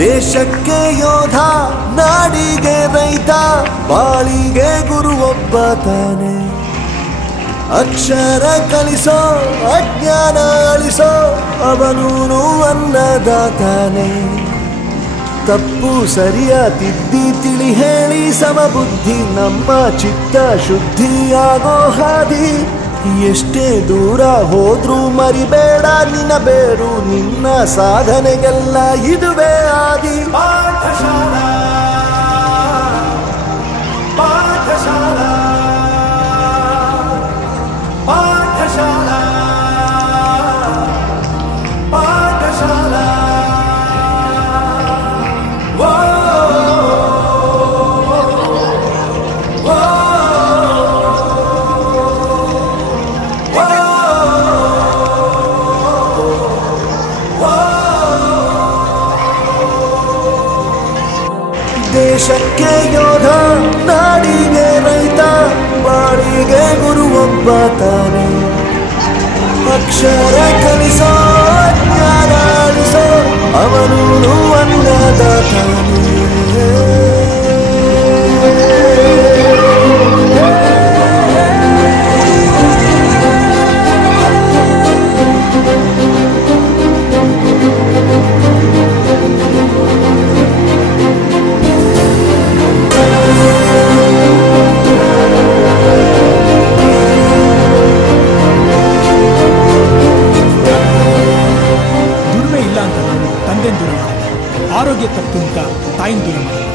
ದೇಶಕ್ಕೆ ಯೋಧ, ನಾಡಿಗೆ ರೈತ, ಬಾಳಿಗೆ ಗುರು ಒಬ್ಬ ತಾನೆ. ಅಕ್ಷರ ಕಲಿಸೋ, ಅಜ್ಞಾನ ಅಳಿಸೋ, ಅವನೂನು ಅನ್ನದಾತಾನೆ. ತಪ್ಪು ಸರಿಯ ತಿದ್ದಿ ತಿಳಿ ಹೇಳಿ ಸಮಬುದ್ಧಿ ನಮ್ಮ ಚಿತ್ತ ಶುದ್ಧಿಯಾಗೋ ಹಾದಿ. ಎಷ್ಟೇ ದೂರ ಹೋದ್ರೂ ಮರಿಬೇಡ ನಿನ್ನ ಬೇರು, ನಿನ್ನ ಸಾಧನೆಗೆಲ್ಲ ಇದುವೇ ಆದಿ. ಪಾಠಶಾಲಾ ಪಾಠಶಾಲಾ ಪಾಠಶಾಲಾ ಪಾಠಶಾಲಾ. ದೇಶಕ್ಕೆ ಯೋಧ, ನಾಡಿಗೆ ರೈತ, ಬಾಳಿಗೆ ಗುರು ಒಬ್ಬ ತಾನೆ. ಅಕ್ಷರ ಕಲಿಸೋ, ಜ್ಞಾನ ಅಳಿಸೋ, ಅವನೂನು ಅನ್ನದಾತಾನೆ. ಆರೋಗ್ಯ ತಪ್ಪು ಅಂತ ತಾಯಿನ ದೂರ ಮಾಡೋದು,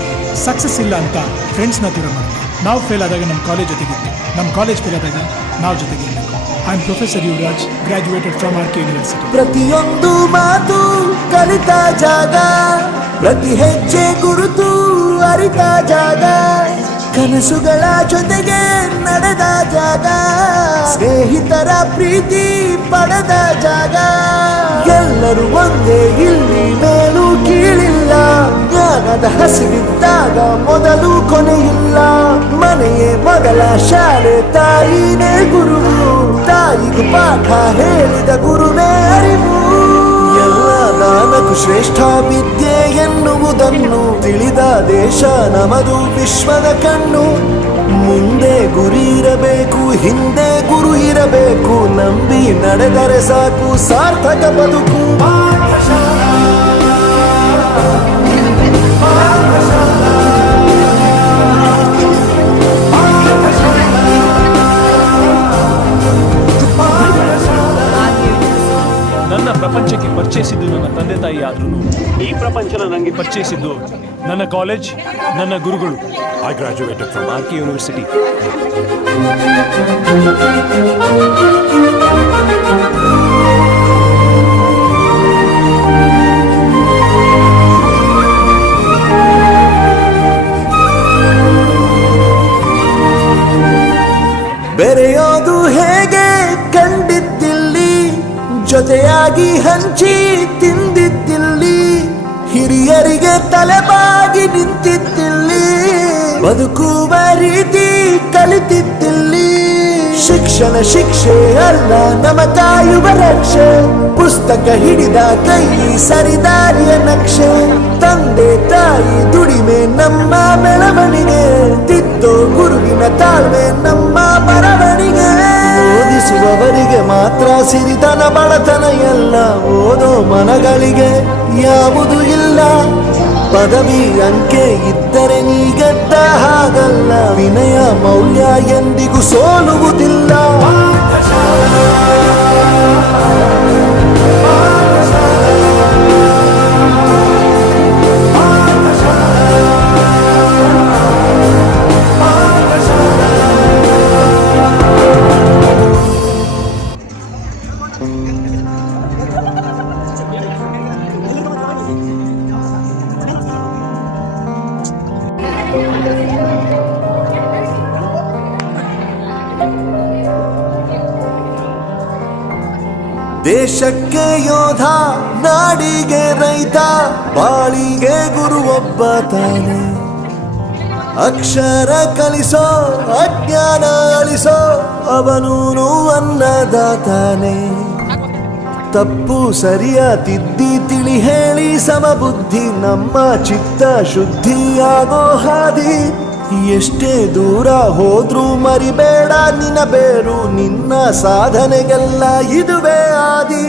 ಸಕ್ಸಸ್ ಇಲ್ಲ ಅಂತ ಫ್ರೆಂಡ್ಸ್ನ ದೂರ ಮಾಡೋದು. ನಾವು ಫೇಲ್ ಆದಾಗ ನಮ್ಮ ಕಾಲೇಜ್ ಜೊತೆಗಿತ್ತು, ನಮ್ಮ ಕಾಲೇಜ್ ಫೇಲ್ ಆದಾಗ ನಾವು ಜೊತೆಗಿರಬೇಕು. I am professor Yuvaraj, graduated from R K university. ಪ್ರತಿಯೊಂದು ಮಾತು ಕಲಿತ ಜಾಗ, ಪ್ರತಿ ಹೆಜ್ಜೆ ಗುರುತು ಅರಿತ ಜಾಗ, ಕನಸುಗಳ ಜೊತೆಗೆ ನಡೆದ ಜಾಗ, ಸ್ನೇಹಿತರ ಪ್ರೀತಿ ಪಡೆದ ಜಾಗ. ಎಲ್ಲರೂ ಒಂದೇ, ಇಲ್ಲಿ ಮೇಲೂ ಕೀಳಿಲ್ಲ. ಜ್ಞಾನದ ಹಸಿವಿದ್ದಾಗ ಮೊದಲು ಕೊನೆಯಿಲ್ಲ. ಮನೆಯೇ ಮೊದಲ ಶಾಲೆ, ತಾಯಿನೇ ಗುರು, ತಾಯಿಗೂ ಪಾಠ ಹೇಳಿದ ಗುರುವೇ ಅರಿವು. ಎಲ್ಲ ದಾನಕ್ಕೂ ಶ್ರೇಷ್ಠ ವಿದ್ಯೆ ಎನ್ನುವುದನ್ನು ತಿಳಿದ ದೇಶ ನಮದು, ವಿಶ್ವದ ಕಣ್ಣು. ಮುಂದೆ ಗುರಿ ಇರಬೇಕು, ಹಿಂದೆ ಗುರು ಇರಬೇಕು, ನಂಬಿ ನಡೆದರೆ ಸಾಕು ಸಾರ್ಥಕ ಬದುಕು. ಪಾಠಶಾಲಾ ಪಾಠಶಾಲಾ ನನ್ನ ಪ್ರಪಂಚಕ್ಕೆ ಪರಿಚಯಿಸಿದ್ದು ನನ್ನ ತಂದೆ ತಾಯಿ ಆದ್ರೂ ಈ ಪ್ರಪಂಚನ ನನಗೆ ಪರಿಚಯಿಸಿದ್ದು ನನ್ನ ಕಾಲೇಜ್, ನನ್ನ ಗುರುಗಳು. I graduated from R K university. ಬೆರೆಯೋದು ಹೇಗೆ ಕಂಡಿದ್ದಿಲ್ಲಿ, ಜೊತೆಯಾಗಿ ಹಂಚಿ ತಿಂದಿದ್ದಿಲ್ಲಿ, ಹಿರಿಯರಿಗೆ ತಲೆಬಾಗಿ ನಿಂತಿದ್ದಿಲ್ಲಿ, ಬದುಕುವ ರೀತಿ ಕಲಿತಿದ್ದಿಲ್ಲಿ. ಶಿಕ್ಷಣ ಶಿಕ್ಷೆ ಅಲ್ಲ, ನಮ ಕಾಯುವ ರಕ್ಷೆ, ಪುಸ್ತಕ ಹಿಡಿದ ಕೈ ಸರಿದಾರಿಯ ನಕ್ಷೆ. ತಂದೆ ತಾಯಿ ದುಡಿಮೆ ನಮ್ಮ ಬೆಳವಣಿಗೆ, ತಿದ್ದೋ ಗುರುವಿನ ತಾಳ್ಮೆ ನಮ್ಮ ಬರವಣಿಗೆ. ಓದಿಸುವವರಿಗೆ ಮಾತ್ರ ಸಿರಿತನ ಬಡತನ ಎಲ್ಲ, ಓದೋ ಮನಗಳಿಗೆ ಯಾವುದು ಇಲ್ಲ. ಪದವಿ ಅಂಕೆ ಇದ್ದರೆ ನೀ ಗೆದ್ದ ಹಾಗಲ್ಲ, ವಿನಯ ಮೌಲ್ಯ ಎಂದಿಗೂ ಸೋಲುವುದಿಲ್ಲ. ದೇಶಕ್ಕೆ ಯೋಧ, ನಾಡಿಗೆ ರೈತ, ಬಾಳಿಗೆ ಗುರು ಒಬ್ಬ ತಾನೆ. ಅಕ್ಷರ ಕಲಿಸೋ, ಅಜ್ಞಾನ ಅಳಿಸೋ, ಅವನೂನು ಅನ್ನದಾತಾನೆ. ತಪ್ಪು ಸರಿಯ ತಿದ್ದಿ ತಿಳಿ ಹೇಳಿ ಸಮಬುದ್ಧಿ ನಮ್ಮ ಚಿತ್ತ ಶುದ್ಧಿಯಾಗೋ ಹಾದಿ. ಎಷ್ಟೇ ದೂರ ಹೋದ್ರೂ ಮರಿಬೇಡ ನಿನ್ನ ಬೇರು, ನಿನ್ನ ಸಾಧನೆಗೆಲ್ಲ ಇದುವೇ ಆದಿ.